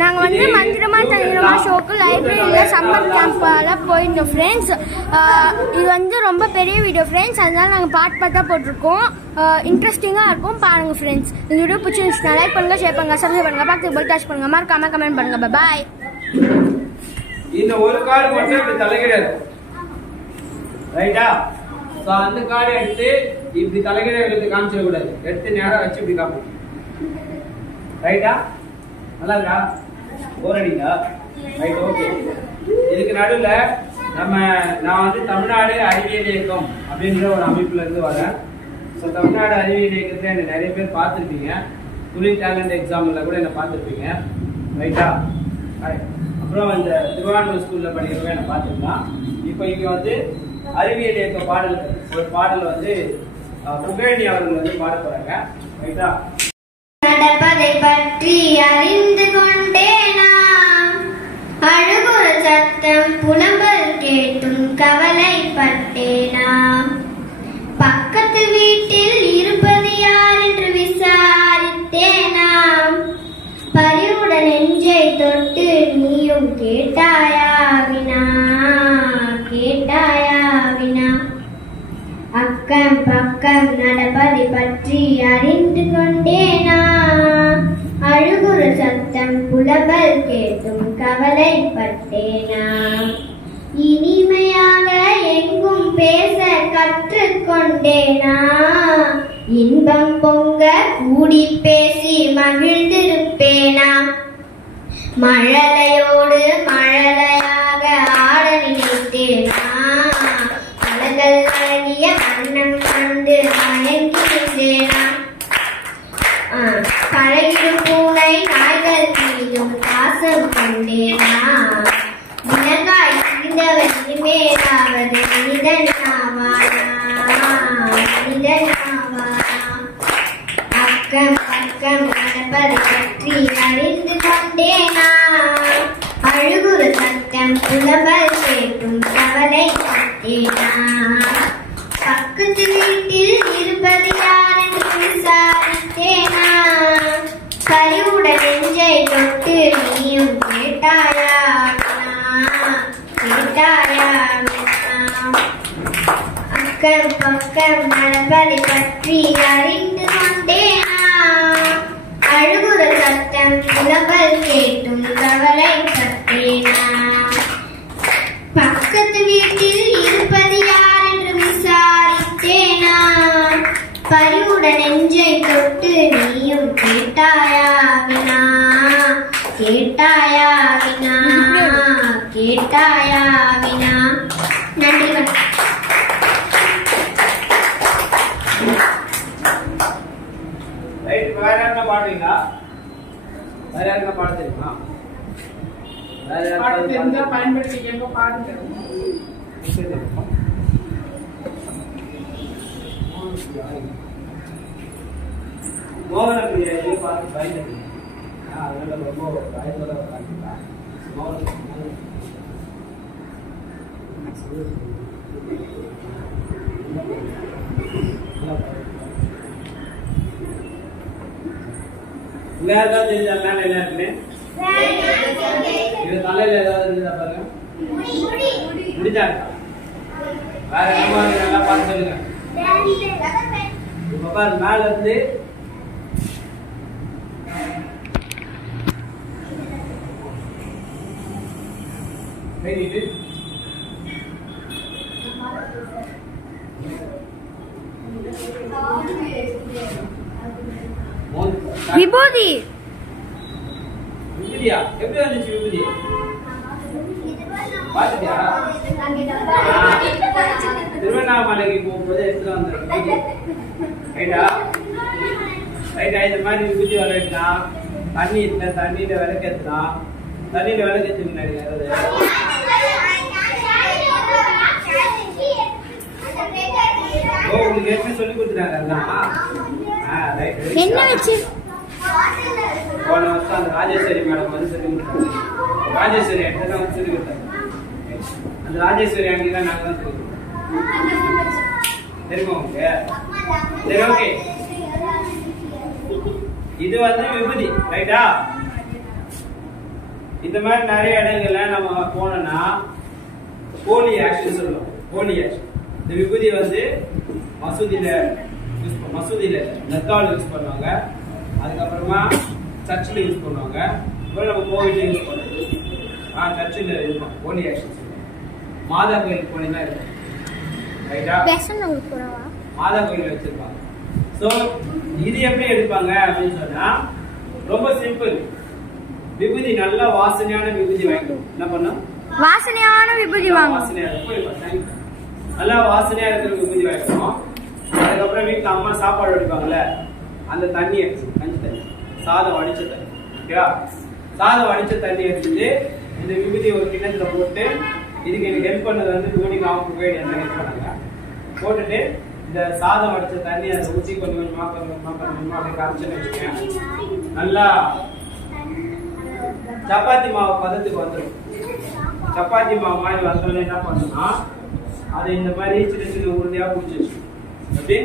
நாங்கள் வந்து மந்திரமா தந்திரமா ஷோக்கு லைப்ரரியில் சம்மர் கேம்பால் போயிருந்தோம் ஃப்ரெண்ட்ஸ். இது வந்து ரொம்ப பெரிய வீடியோ ஃப்ரெண்ட்ஸ், அதனால நாங்கள் பார்ட்டாக போட்டிருக்கோம். இன்ட்ரெஸ்டிங்காக இருக்கும் பாருங்கள் ஃப்ரெண்ட்ஸ். இந்த வீடியோ பிடிச்சிருந்துச்சுன்னா லைக் பண்ணுங்க, ஷேர் பண்ணுங்க, சப்ஸ்கிரைப் பண்ணுங்க, பக்கத்துக்கு பெல் டச் பண்ணுங்க, மறக்காம கமெண்ட் பண்ணுங்க. பாய். இந்த ஒரு கார்டு மட்டும் இப்படி தலைகிறது ரைட்டா? சோ அந்த கார்டு எடுத்து இப்படி தலைகிற எடுத்து காமிச்சிட கூடாது. எடுத்து நேரம் வச்சு இப்படி காமிக்கணும். ரைட்டா? நல்லா இருக்கா? போர் அடிக்கா? Right, okay. இதுக்கு நடுவுல நான் வந்து தமிழ்நாடு அறிவியல் இயக்கம் அப்படின்ற ஒரு அமைப்புல இருந்து வரேன். ஸோ தமிழ்நாடு அறிவியல் இயக்கத்துல என்ன நிறைய பேர் பார்த்துருப்பீங்க. துணை டேலண்ட் எக்ஸாம்ல கூட என்ன பார்த்துருப்பீங்க. ரைட்டா? அப்புறம் இந்த திருவாரூர் ஸ்கூல்ல படிக்கிறவங்க என்ன பார்த்துக்கலாம். இப்போ இங்க வந்து அறிவியல் இயக்க பாடல், ஒரு பாடல் வந்து புகழேந்தி அவர்கள் வந்து பாட போறாங்க. ரைட்டா? நடப்பதை பற்றி அறிந்து கொண்டேனா, அழுகுற சத்தம் புலம்பல் கேட்டும் கவலைப்பட்டேனா, பக்கத்து வீட்டில் இருப்பது யார் என்று விசாரித்தேனா, பரிவுடன் நெஞ்சை தொட்டு நீயும் கேட்டாயா வினா, கேட்டாயா வினா, அக்கம் பக்கம் நடப்பதை பற்றி அறிந்து கொண்டேனா, அழுகுற சத்தம் புலம்பல் கேட்டும் கவலைப்பட்டேனா, இனிமையாக எங்கும் பேச கற்றுக்கொண்டேனா, இன்பம் பொங்க கூடி பேசி மகிழ்ந்திருப்பேனா, மழலையோடு மழலையாக ஆட நினைத்தேனா, அழகல் அழகிய வண்ணம் கண்டு மயங்கினேனா, பழகிடும் பூனை நாய்கள் மீதும் பாசம் கொண்டேனா, விலங்காய் சிரிந்தவன் இனிமேலாவது மனிதன் ஆவானா, மனிதன் ஆவானா, அக்கம் பக்கம் நடப்பதை பற்றி அறிந்து கொண்டேனா, அழுகுற சத்தம் புலம்பல் கேட்டும் கவலைப்பட்டேனா, பக்கத்து வீட்டில் இருப்பது யார் என்று விசாரித்தேனா, பரிவுடன் நெஞ்சை தொட்டு நீயும் கேட்டாயா கேட்டாயா, அக்கம் பக்கம் நடப்பதை பற்றி அறிந்து கொண்டேனா, அழுகுற சத்தம் புலம்பல் கேட்டும் கவலைப்பட்டேனா, பக்கத்து வீட்டில் இருப்பது யார் என்று விசாரித்தேனா, பரிவுடன் நெஞ்சை தொட்டு நீயும் கேட்டாயா வினா, கேட்டாயா வினா, கேட்டாயா வினா. நன்றி. ரைட், வேற யாருன்னா பாடுவீங்களா? வேற யாருன்னா பாட தெரியுமா? வேற யாருன்னா தெரிஞ்சா பயன்படுத்திக்கங்க, பாடுங்க. மோகன பிரியா பார்த்து பயன்படுத்தி அதனால ரொம்ப பயத்தோட உட்காந்துருக்கா. யாருக்காவது தெரிஞ்சா மேல என்ன இருக்குன்னு இது தலையில ஏதாவது இருந்தா பாருங்க. முடிஞ்சா வேற என்ன நல்லா பார்த்து சொல்லுங்க. இப்ப பாரு மேல இருந்து விபூதி. விபூதியா? எப்படி வந்துச்சு விபூதி? பாத்துட்டியா? திருவண்ணாமலைக்கு போகும்போது எடுத்துட்டு வந்தேன். ரைட்டா? ரைட்டா? இந்த மாதிரி விபூதி வரலாம். தண்ணியில விளக்கேற்றலாம். தண்ணியில விளக்கேற்று முன்னாடி யாராவது உங்களுக்கு எப்படி சொல்லி கொடுத்துட்டாங்க? என்ன வச்சு போன வருஷம் அந்த ராஜேஸ்வரி மேடம் வந்து சொல்லி கொடுத்தாங்க. ராஜேஸ்வரி என்கிட்ட வந்து சொல்லி கொடுத்தாங்க. அந்த ராஜேஸ்வரி அங்கதான் நாங்க தான் சொல்லி கொடுத்தோம். தெரியுமா உங்களுக்கு? சரி, ஓகே. இது வந்து விபூதி, ரைட்டா? இந்த மாதிரி நிறைய இடங்கள்ல நம்ம போனோம்னா ஹோலி ஆக்ஷன் சொல்லுவோம். ஹோலி ஆக்ஷன் இந்த விபூதி வந்து மசூதியில நெத்தால் யூஸ் பண்ணுவாங்க, அதுக்கப்புறமா சர்ச்சில் யூஸ் பண்ணுவாங்க, அப்புறம் நம்ம கோவில்ல யூஸ் பண்ணுவோம். சர்ச்சில் இருக்கும் ஹோலி ஆக்ஷன் சொல்லுவோம். மாதா கோயிலுக்கு போனீங்கன்னா இருக்கும் ரைட்டா, மாதா கோயில் வச்சிருப்பாங்க. ஸோ இது எப்படி எடுப்பாங்க அப்படின்னு சொன்னா ரொம்ப சிம்பிள். விபூதி நல்ல வாசனையான விபூதி வாங்கணும். என்ன பண்ணும்? வாசனையான விபூதி வாங்கணும். நல்லா வாசனையா இருக்கிற விபூதி வாங்கணும். அதுக்கப்புறம் வீட்டுல அம்மா சாப்பாடு வடிப்பாங்கல்ல, அந்த தண்ணி எடுத்து கஞ்சி தண்ணி, சாதம் வடிச்ச தண்ணி, ஓகேவா? சாதம் வடிச்ச தண்ணி எடுத்துட்டு இந்த விபூதி ஒரு கிண்ணத்துல போட்டு, இதுக்கு எனக்கு ஹெல்ப் பண்ணது வந்து தோனிக்கு அவங்க போய் என்ன ஹெல்ப் பண்ணாங்க, போட்டுட்டு இந்த சாதம் வடிச்ச தண்ணி அதை ஊற்றி கொஞ்சம் கொஞ்சமா அப்படியே காமிச்சுன்னு வச்சுக்கேன். நல்லா சப்பாத்தி மாவு பதத்துக்கு வந்துடும். சப்பாத்தி மாவு மாதிரி வந்தோடனே என்ன பண்ணணும்னா அதை இந்த மாதிரி சின்ன சின்ன உருண்டையா பிடிச்சி வச்சு, அப்படி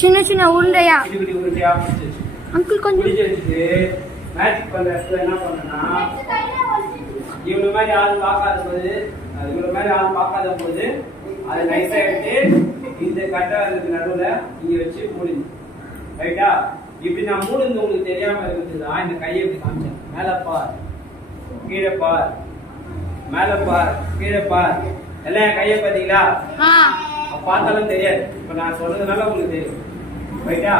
சின்ன சின்ன உருண்டையா உருண்டையா பிடிச்சி வச்சு அங்கிள் கொஞ்சம் பிடிச்சி வச்சுட்டு மேஜிக் பண்ற இடத்துல என்ன பண்ணனா இவங்க மாதிரி ஆள் பார்க்காத போது அதை நைஸா எடுத்து இந்த கட்டாருக்கு நடுவுல இங்க வச்சு மூடுங்க. ரைட்டா? இப்படி நான் மூடுந்து உங்களுக்கு தெரியாம இருக்குதுதான் இந்த கையை இப்படி காமிச்சேன். மேல பார், கீழே பார், மேல பார், கீழே பார். எல்லாம் என் கையை பாத்தீங்களா? பார்த்தாலும் தெரியாது. இப்ப நான் சொல்றதுனால உங்களுக்கு தெரியும். ரைட்டா?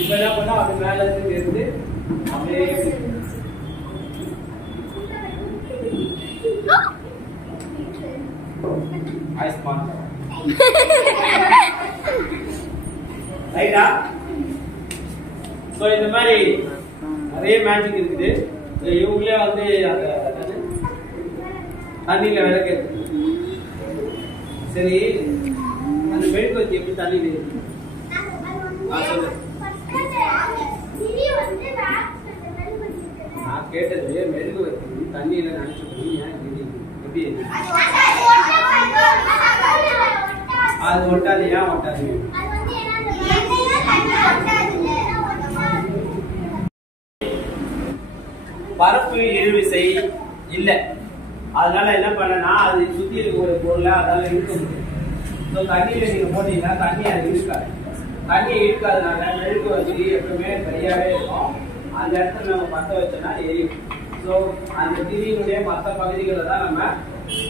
இப்ப என்ன பண்ணா அது மேல இருந்து அப்படியே ரைட்டா? சோ இந்த மாதிரி நிறைய மேஜிக் இருக்குது. இவங்களே வந்து அந்த தண்ணியில விளக்கு. சரி, அந்த மெழுகுவர்த்தி எப்படி தண்ணியில இருக்கு? சொல்லு. நான் கேட்டது மெழுகுவர்த்தி தண்ணியில நினைச்சு எப்படி அது ஒட்டாது? ஏன் ஒட்டாது? பரப்பு இழுவிசை இல்ல, அதனால என்ன பண்ணனா அது சுத்தி இருக்க ஒரு பொருளை அதால இழுக்க முடியும். ஸோ தண்ணியில நீங்க போட்டீங்கன்னா தண்ணி அது இழுக்காது. தண்ணி இழுக்காதனால மெழுகுவர்த்தி எப்பவுமே சரியாவே இருக்கும். அந்த இடத்துல நம்ம பத்த வச்சோம்னா எரியும். ஸோ அந்த திரியினுடைய மற்ற பகுதிகளை தான் நம்ம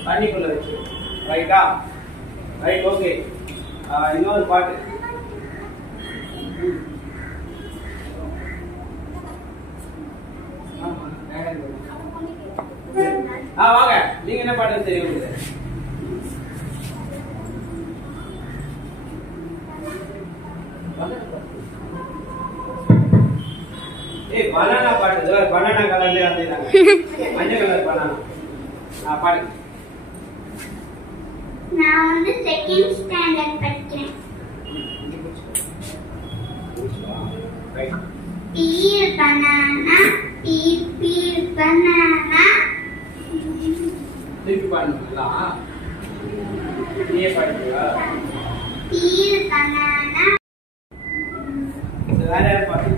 தண்ணிக்குள்ள வச்சிருக்கோம். ரைட்டா? Right, okay. இன்னொரு பாட்டு. வாங்க, நீங்க என்ன பாட்டு தெரியும்? பனானா பாட்டு. பனானா கலர்ல மஞ்சள் கலர் பனானா பாடு. நான் வந்து செகண்ட் ஸ்டாண்டர்ட் படிக்கிறேன். Peel banana, peel banana. திருப்பி பாடுங்களா? நீயே பாடுங்களா? Peel banana. வேற யார் பாடு?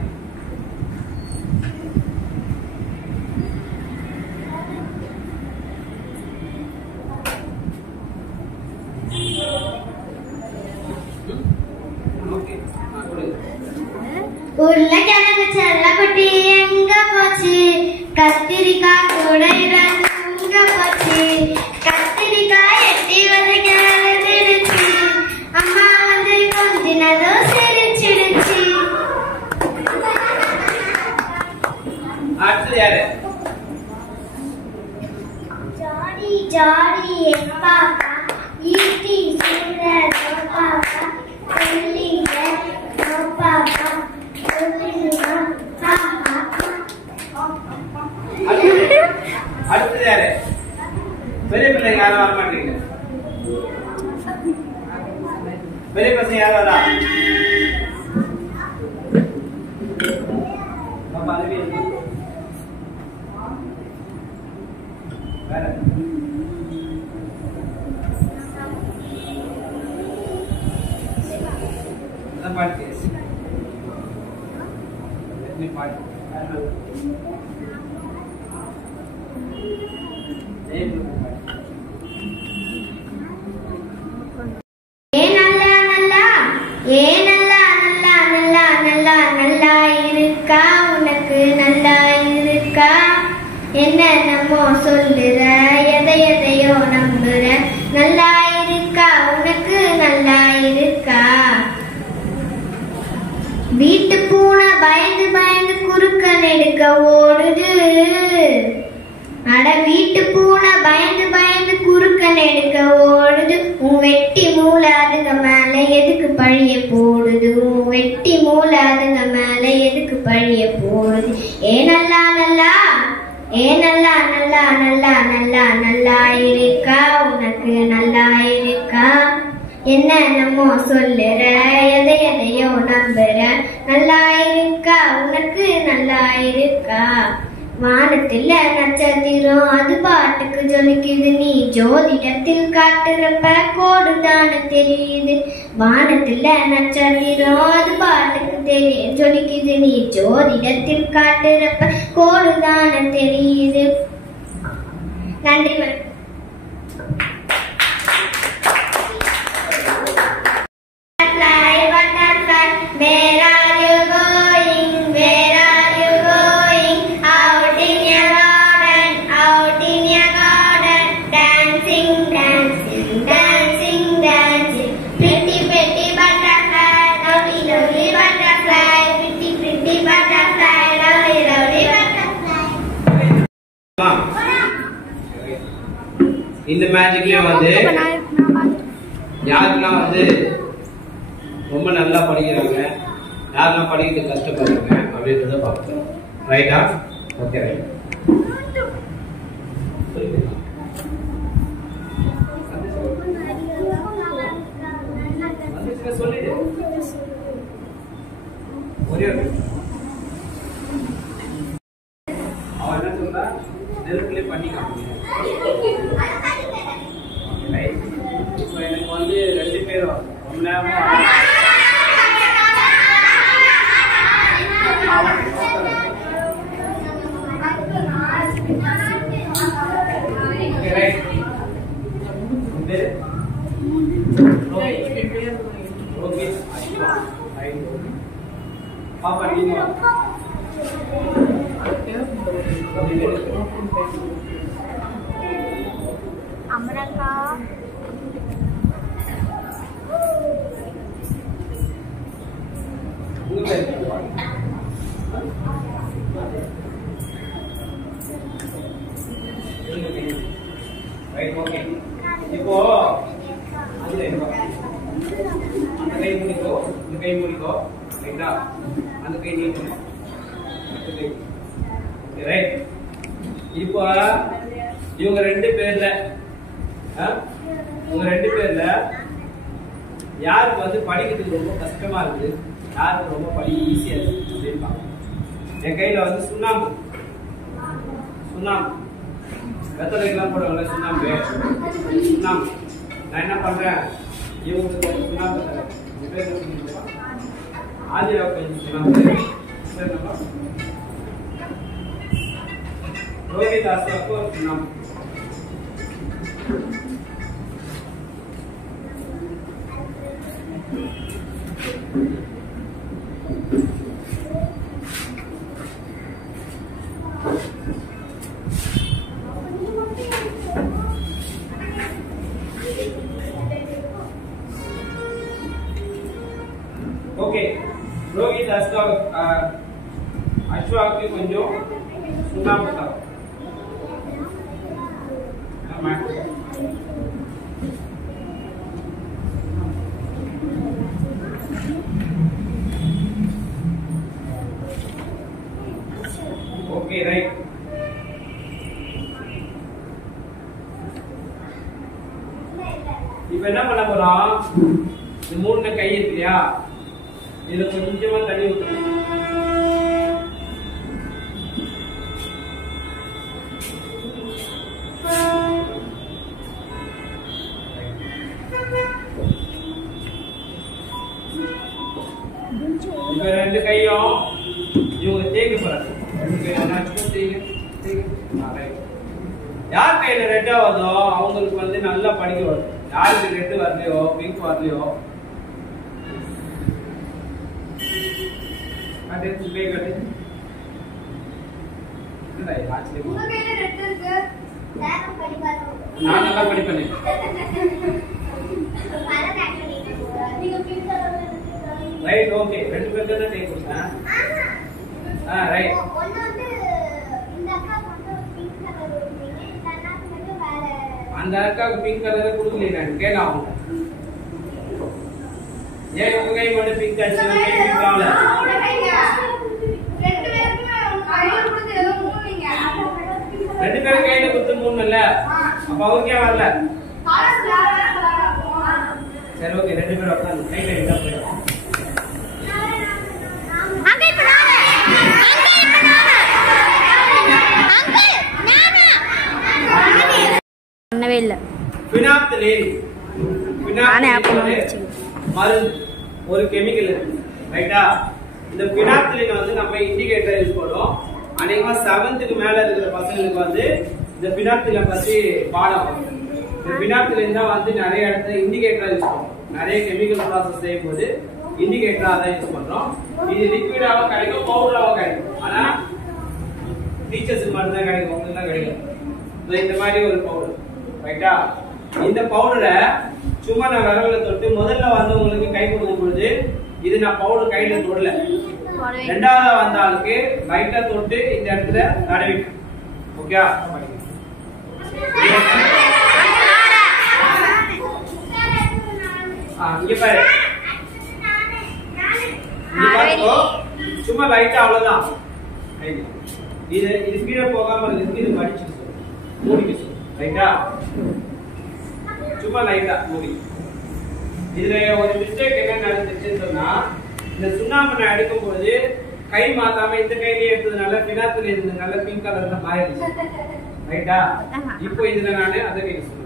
உருளைக்கிழங்கு செல்லக்குட்டி எங்க போச்சு? கத்திரிக்காய் கூடையில எங்க போச்சு? கத்திரிக்காய் எட்டி வதைக்கிடுச்சு. அம்மா வந்து கொஞ்சினதும் சிரிச்சிடுச்சு. அடுத்து யாரு? ஜாடி ஜாடி என் பாப்பா ஈட்டி சூடர் பாப்பா சொல்லிங்க பாப்பா. அடுத்தது யாரு? பெரிய பிள்ளைங்க யாரும் வர மாட்டீங்க. பெரிய பசங்க யாரும் வரா? வேற பாட்டு பாட்டு நல்லா இருக்கா உனக்கு நல்லா இருக்கா என்ன நம்ம சொல்லுற எதையோ நம்புற நல்லா இருக்கா உனக்கு நல்லா இருக்கா வீட்டு பூனை பயந்து குறுக்கன் எடுக்க ஓடுது அட வீட்டு பூனை பயந்து குறுக்கன் எடுக்க ஓடுது உன் வெட்டி மூளை அதுங்க மேல எதுக்கு பழிய போடுது உன் வெட்டி மூளை அதுங்க மேல எதுக்கு பழிய போடுது நல்லா இருக்கா உனக்கு நல்லா இருக்கா என்ன நம்ம சொல்லுற எதையோ நம்புற நல்லா இருக்கா உனக்கு நல்லா இருக்கா வானத்துல நட்சத்திரம் அது பாட்டுக்கு ஜொலிக்குது நீ ஜோதிடத்தில் காட்டுறப்ப கோடுதான தெரியுது வானத்துல நட்சத்திரம் அது பாட்டுக்கு ஜொலிக்குது நீ ஜோதிடத்தில் காட்டுறப்ப கோடுதான தெரியுது நன்றி இந்த மேஜிக்லயே வந்து யாரெல்லாம் வந்து ரொம்ப நல்லா படிக்கிறாங்க யாரெல்லாம் படிக்கிறது கஷ்டப்படுறாங்க அப்படின்றத பார்ப்போம் ரைட்டா ஓகே ரைட் சொல்லிடு ஒரே அவன் என்ன சொல்றா நெருப்புல பண்ணி காமிங்க இப்போ எனக்கு வந்து 2 பேரும் ரொம்ப நேரமா பாப்பா நீங்க அமரக்கா இப்போ அந்த கை முடிக்கோ இந்த கை முடிக்கோ ரைட்டா அந்த கை நீட்டணும் ரைட் இப்போ இவங்க 2 பேர்ல யாருக்கு வந்து படிக்கிறதுக்கு ரொம்ப கஷ்டமா இருக்குது யாருக்கு ரொம்ப படி ஈஸியா இருக்கு அப்படின்னு பார்க்கணும் என் கையில வந்து சுண்ணாம்பு வெத்தலைக்கெல்லாம் போடுவாங்கல்ல சுண்ணாம்பு நான் என்ன பண்றேன் இவங்களுக்கு சுண்ணாம்பு தரேன் ஆதிரா கொஞ்சம் சுண்ணாம்பு ரோஹிதாஸுக்கு ஒரு சுண்ணாம்பு ஓகே ரோஹித் அஸ்வாக்கு கொஞ்சம் சுண்ணாம்பு தரும் ஓகே ரைட் இப்ப என்ன பண்ண போறோம் இந்த 3 கை இருக்கு இல்லையா இதுல கொஞ்சமா தண்ணி ஊற்றணும் இப்ப 2 கையும் இவங்க தேய்க்க போறாங்க 2 கையும் தேய்க்க கையில ரெட்டா வருதோ அவங்களுக்கு வந்து நல்லா படிக்க வரும். யாருக்கு ரெட் வரலையோ பிங்க் வரலையோ அதே சுபே கட்டு. உங்க கையில ரெட் இருக்கு. நான் படிப்பாரு. நான் நல்லா படிப்பேன். நீங்க பிங்க் கலர்ல ரைட் ஓகே. ரெண்டு பேருக்கு தான் டைப் கொடுத்தேன். ரைட். ஒண்ணு வந்து இந்த அக்கா வந்து பிங்க் கலர் கொடுத்தீங்க. இந்த அண்ணாக்கு மட்டும் வேற. அந்த அக்காவுக்கு பிங்க் கலர் கொடுக்கல நான் கேட்கலாம். ஏன் உங்க கை மட்டும் பிங்க் ஆச்சு? பிங்க் ஆகல. ரெண்டு பேருக்குமே கையில கொடுத்து ஏதோ மூணுங்க. ரெண்டு பேரும் கையில கொடுத்து மூணு இல்ல. அப்ப அவருக்கே வரல. சரி ஓகே. ரெண்டு பேரும் உட்காந்து கையில என்ன போயிடும். பண்ணவே இல்ல. பினாப்தலின் மருந்து ஒரு கெமிக்கல் இருக்கு. ரைட்டா? இந்த பினாப்தலின் வந்து நம்ம இண்டிகேட்டர் யூஸ் பண்ணுவோம். அநேகமா 7th மேல இருக்கிற பசங்களுக்கு வந்து இந்த பினாப்தலின் பத்தி பாடம் வரும். இந்த பினாப்தலின் தான் வந்து நிறைய இடத்துல இண்டிகேட்டரா யூஸ் பண்ணுவோம். நிறைய கெமிக்கல் ப்ராசஸ் செய்யும்போது இண்டிகேட்டரா தான் யூஸ் பண்றோம். இது லிக்விடாவா கிடைக்கும், பவுடராவா கிடைக்கும். ஆனா டீச்சர்ஸ் மட்டும் தான் கிடைக்கும், உங்களுக்கு தான் கிடைக்கும். இந்த மாதிரி ஒரு பவுடர். ரைட்டா? இந்த பவுடரை சும்மா நான் விரல்ல தொட்டு முதல்ல வந்தவங்களுக்கு கை கொடுக்கும் பொழுது இது நான் பவுடர் கையில தொடல. ரெண்டாவது வந்த ஆளுக்கு லைட்டா தொட்டு இந்த இடத்துல தடவிட்டு. ஓகே? இங்க பாரு. இங்க பாருங்க. சும்மா லைட்டா அவ்வளவுதான். இது கீழே போகாம இருக்கு. இது மடிச்சு மூடிக்கு. ரைட்டா? சும்மா லைட்டா மூடி. இதுல ஒரு மிஸ்டேக் என்ன நடந்துச்சுன்னு சொன்னா, இந்த சுண்ணாம்பு நான் எடுக்கும் போது கை மாத்தாம இந்த கையிலேயே எடுத்ததுனால பினாத்துல இருந்ததுனால பிங்க் கலர்ல மாறிடுச்சு. ரைட்டா? இப்போ இதுல நானு அதை கையில சொல்லுவேன்.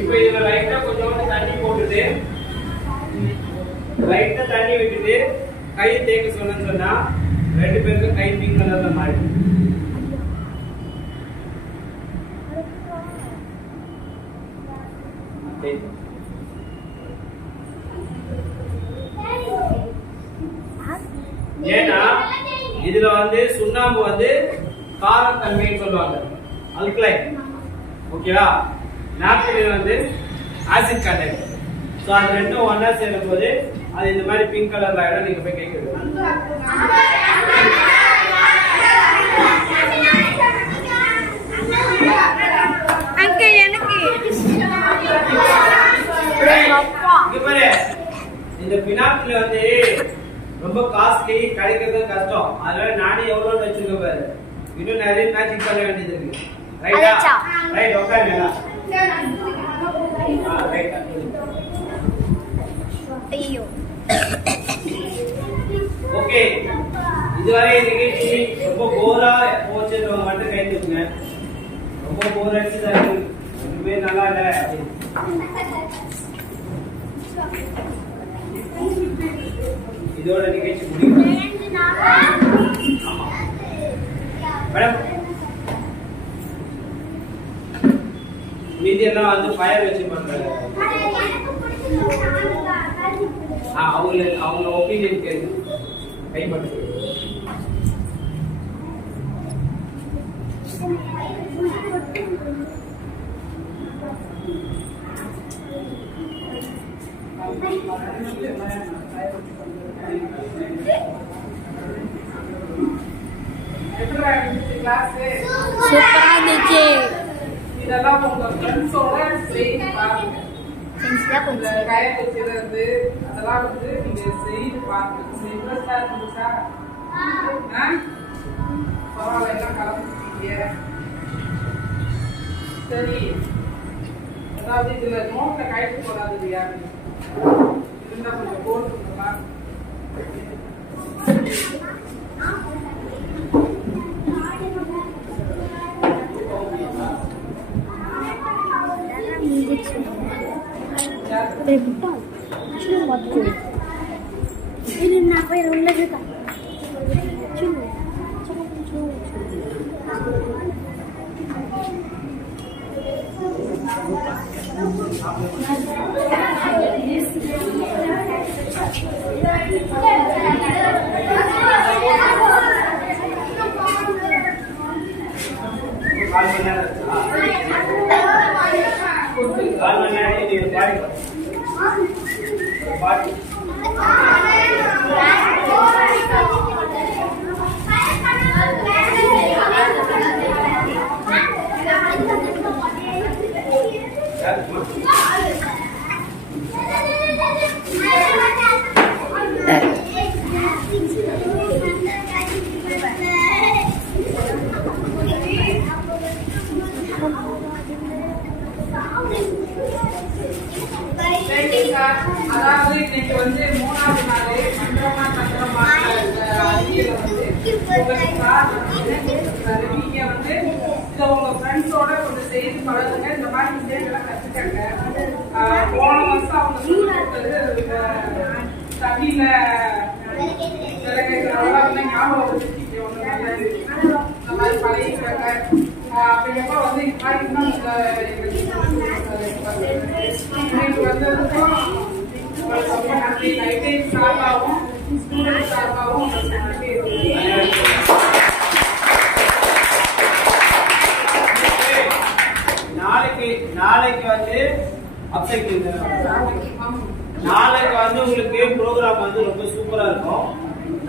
இப்போ இதுல லைட்டா கொஞ்சம் தண்ணி போட்டுட்டு லைட்டா தண்ணி விட்டுட்டு கை தேய்க்க சொன்னா ரெண்டு பேருக்கும் கை பிங்க் கலர்ல மாறிடும். ஏன்னா இதுல வந்து சுண்ணாம்பு வந்து காரத்தன்மைன்னு சொல்லுவாங்க, அல்கலைன். ஓகேவா? நாப்தலின் வந்து ஆசிட் கண்டென்ட். சோ அது ரெண்டும் ஒண்ணா சேரும் போது அது இந்த மாதிரி பிங்க் கலர்ல ஆயிடும். நீங்க போய் கேக்குறது அங்கிள் எனக்கு இந்த பினாப்ல வந்து ரொம்ப காஸ்ட்லி, கிடைக்கிறது கஷ்டம். அதனால நானே எவ்வளவு வச்சிருக்கேன் பாரு. இன்னும் நிறைய மேட்சிங் பண்ண வேண்டியது இருக்கு. ரைட்டா? ரைட். உட்காருங்க. ரைட். ஐயோ. ஓகே. இதுவரை நிகழ்ச்சி ரொம்ப போரா போச்சுன்றவங்க மட்டும் கை தூக்குங்க. ரொம்ப போர் அடிச்சுதான் இருக்கு, ஒண்ணுமே நல்லா இல்ல. இதோட நிகழ்ச்சி முடியும். மேடம் மீதி எல்லாம் வந்து ஃபயர் வச்சு பண்றாங்க. அவங்க ஒப்பீனியன் கேள்வி கைப்பற்று. சூப்பரா இருந்துச்சு. இதெல்லாம் உங்க ஃப்ரெண்ட்ஸோட செய்து பாருங்க. கயர் வச்சிருந்து அதெல்லாம் வந்து நீங்க செய்து பாருங்க. இன்ட்ரெஸ்டா இருந்துச்சா? பரவாயில்ல, எல்லாம் கலந்துருக்கீங்க. சரி, அதாவது இதுல நோட்ல கயிறு போடாது யாரு இருந்தா கொஞ்சம் போட்டுருக்கா. முடிச்சு அதாவது இன்னைக்கு வந்து 3வது நாள் மந்திரமா தந்திரமா அறிவியல் வந்து நீங்க வந்து இதை உங்க ஃப்ரெண்ட்ஸோட கொஞ்சம் செய்து பழகுங்க. இந்த மாதிரி விஷயங்களை கற்றுக்கங்க. போன வருஷம் அவங்க சொல்லி கொடுத்தது தண்ணியில ஞாபகம் வச்சுக்கிட்டு ஒண்ணு நல்லது. இந்த மாதிரி பழகிக்கிறாங்க அப்படிங்கப்ப வந்து இந்த மாதிரி இன்னும் இன்னைக்கு வந்ததுக்கும் ரொம்ப நன்றி. லைப்ரரி சார்பாகவும் ஸ்டூடெண்ட் சார்பாகவும் நன்றி. நாளைக்கு வந்து நாளைக்கு வந்து உங்களுக்கு ப்ரோக்ராம் வந்து ரொம்ப சூப்பரா இருக்கும்.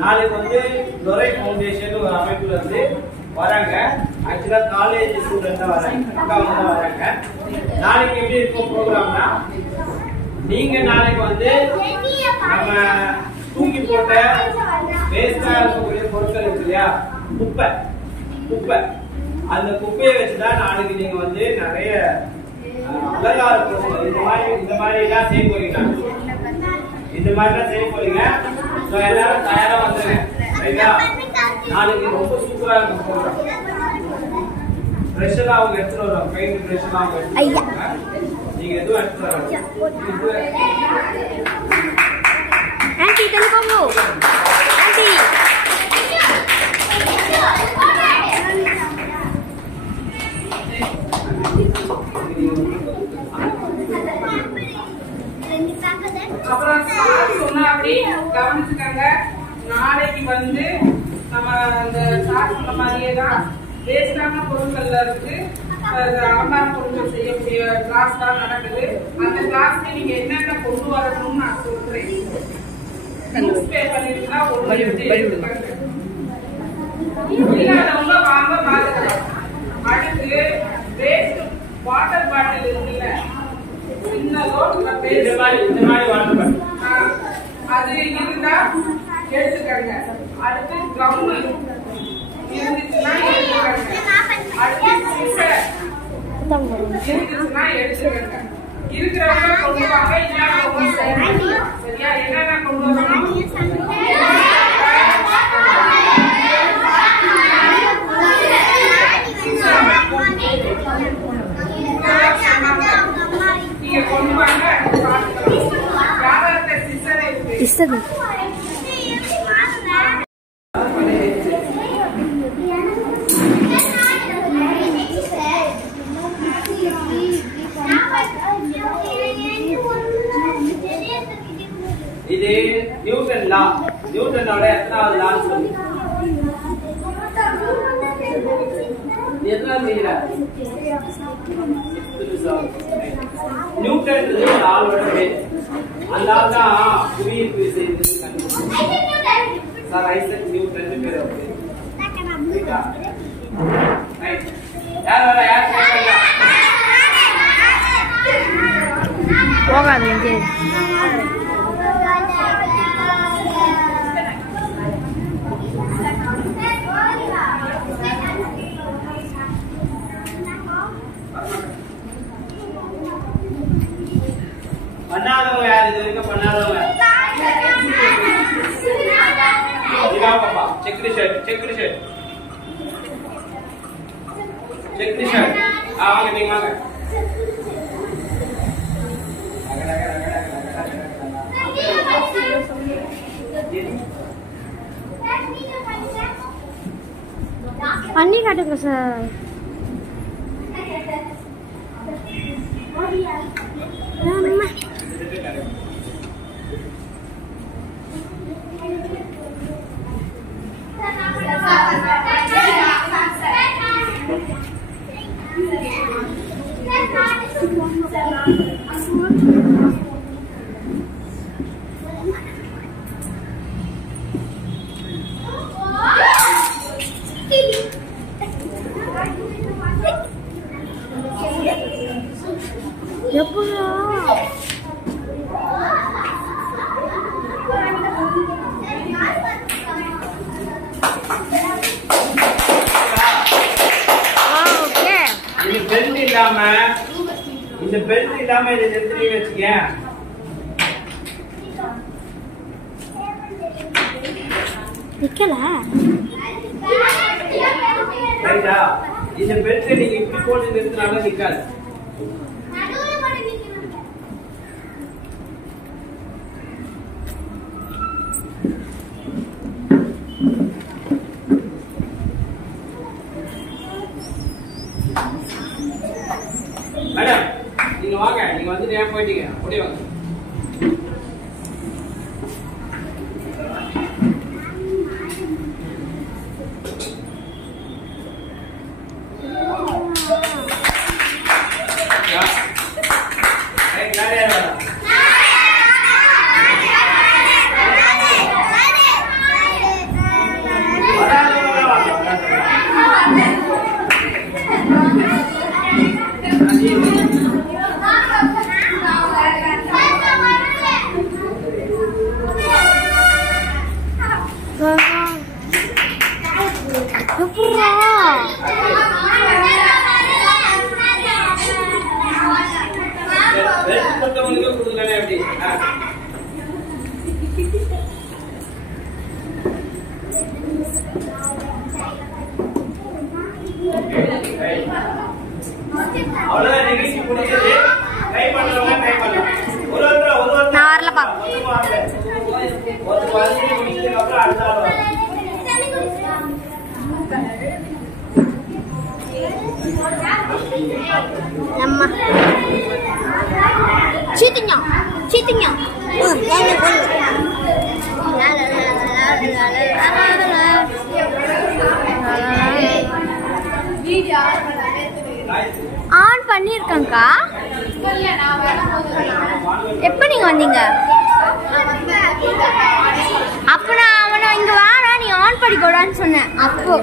நாளைக்கு வந்து லொரை ஃபவுண்டேஷன் ஒரு அமைப்புல இருந்து வராங்க. ஆக்சுவலா காலேஜ் ஸ்டூடெண்ட் தான் வராங்க, அக்கா வந்து வராங்க. நாளைக்கு எப்படி இருக்கும் ப்ரோக்ராம்னா, நீங்க நாளைக்கு வந்து நம்ம தூக்கி போட்ட வேஸ்டா இருக்கக்கூடிய பொருட்கள் இருக்கு இல்லையா, குப்பை அந்த குப்பையை வச்சுதான் நாளைக்கு நீங்க வந்து நிறைய அலங்கார பொருட்கள் இந்த மாதிரி எல்லாம் செய்ய போறீங்க. இந்த மாதிரி எல்லாம் செய்ய போறீங்க. எல்லாரும் தயாரா வந்துருங்க. ரைட்டா? நாளைக்கு ரொம்ப சூப்பரா இருக்கும் ப்ரோக்ராம். பிரஷர் அவங்க எடுத்துட்டு வரோம், பெயிண்ட் பிரஷர் அவங்க எடுத்துட்டு வராங்க. நீங்க எதுவும் எடுத்துட்டு வராங்க. ஆன்ட்டி தள்ளுங்க ஆன்ட்டி. அப்புறம் சொன்னா அப்படி கவனிச்சுக்காங்க. நாளைக்கு வந்து நம்ம இந்த சார் சொன்ன மாதிரியே தான் வேஸ்டான பொருட்கள்ல இருக்கு அலங்கார பொருட்கள் செய்யக்கூடிய கிளாஸ் தான் நடக்குது. அந்த கிளாஸ்க்கு நீங்க என்னென்ன கொண்டு வரணும்னு நான் சொல்றேன். நியூஸ் பேப்பர் இருந்தா ஒரு எடுத்துக்காங்க. இல்லாதவங்க வாங்க பாத்துக்கலாம். அடுத்து வேஸ்ட் வாட்டர் பாட்டில் இருக்குல்ல, சின்னதோ இந்த மாதிரி வாட்டர் பாட்டில் அது இருந்தா எடுத்துக்கங்க. அடுத்து கம் இருந்துச்சுன்னா எடுத்துக்கங்க. அடுத்து சிசர் இருந்துச்சுன்னா எடுத்துக்கங்க. இருக்கிறவங்க கொண்டு வாங்க, இல்லாதவங்க சரியா? என்னென்ன கொண்டு வரணும்? நீங்க கொண்டு வாங்க. யாராவது சிசர் இருக்கு இது நியூட்டன் லா. நியூட்டனோட எத்தனாவது லான்னு சொல்லு. எத்தனாவது செய்யற? நியூட்டன் ஆளோட பேர். அந்த ஆள் தான் புவியீர்ப்பு விசை சார் ஐசக் நியூட்டன் பேர். யார் போகாது. பண்ணாதவங்க யார்? இது வரைக்கும் பண்ணாதவங்க பாப்பா. செக்ரி ஷர்ட் வாங்க, நீங்க வாங்க. பண்ணி காட்டுங்க சார். இந்த பெல்ட் இல்லாம இதை நிறுத்தி வச்சுக்க. நிக்கல ரைட்டா? இந்த பெல்ட் நீங்க இப்படி போட்டு நிறுத்தினாலும் நிக்காது. மேடம் நீங்க வாங்க, நீங்க வந்து ஏன் போயிட்டீங்க? அப்படியே வாங்க. அவ்வளவுதான் நிகழ்ச்சி முடிஞ்சது. ட்ரை பண்றவங்க ட்ரை பண்ணலாம். ஒரு நான் வரலப்பா. ஒரு வாரம் முடிஞ்சதுக்கு அப்புறம் அடுத்த ஆள் வரும். நம்ம சீட்டிங்க சீட்டிங்க ஆன் பண்ணிருக்கேன்க்கா. எப்ப நீங்க வந்தீங்க? அப்ப நான் அவனை இங்க வாடா நீ ஆன் பண்ணிக்கூடான்னு சொன்னேன். அப்போ